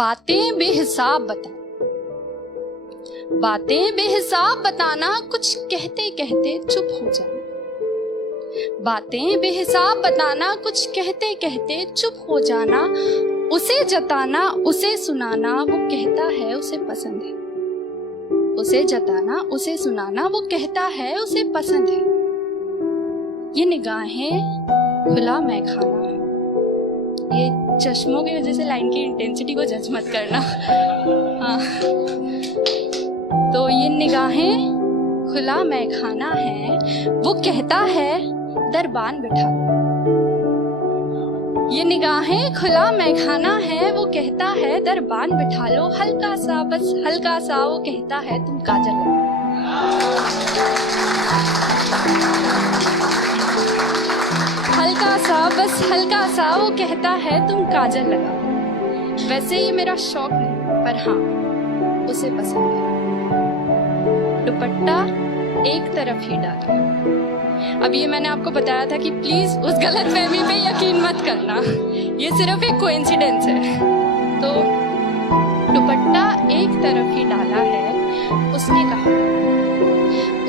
बातें बेहिसाब बता, बातें बेहिसाब बताना, कुछ कहते कहते चुप हो जाना। बातें बेहिसाब बताना, कुछ कहते कहते चुप हो जाना। उसे जताना, उसे सुनाना, वो कहता है उसे पसंद है। उसे जताना, उसे सुनाना, वो कहता है उसे पसंद है। ये निगाहें खुला मैखाना है। ये चश्मों की वजह से लाइन की इंटेंसिटी को जज मत करना। हाँ, तो ये निगाहें खुला मैखाना है, वो कहता है दरबान बिठा लो। ये निगाहें खुला मैखाना है, वो कहता है दरबान बिठा लो। हल्का सा, बस हल्का सा, वो कहता है तुम काजल लगाओ। हल्का सा, बस हल्का सा, वो कहता है तुम काजल लगाओ। वैसे ये मेरा शौक नहीं, पर हाँ उसे पसंद है। दुपट्टा एक तरफ ही डाला। अब ये मैंने आपको बताया था कि प्लीज उस गलतफहमी पे यकीन मत करना, ये सिर्फ एक कोइंसिडेंस है। तो दुपट्टा एक तरफ ही डाला है।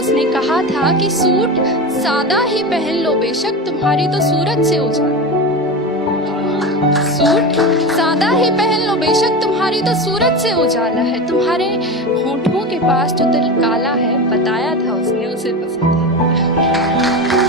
उसने कहा था कि सूट सादा ही पहन लो बेशक, तुम्हारी तो सूरत से उजाला। सूट सादा ही पहन लो बेशक, तुम्हारी तो सूरत से उजाला है। तुम्हारे होठों के पास जो दिल काला है, बताया था उसने उसे पसंद है।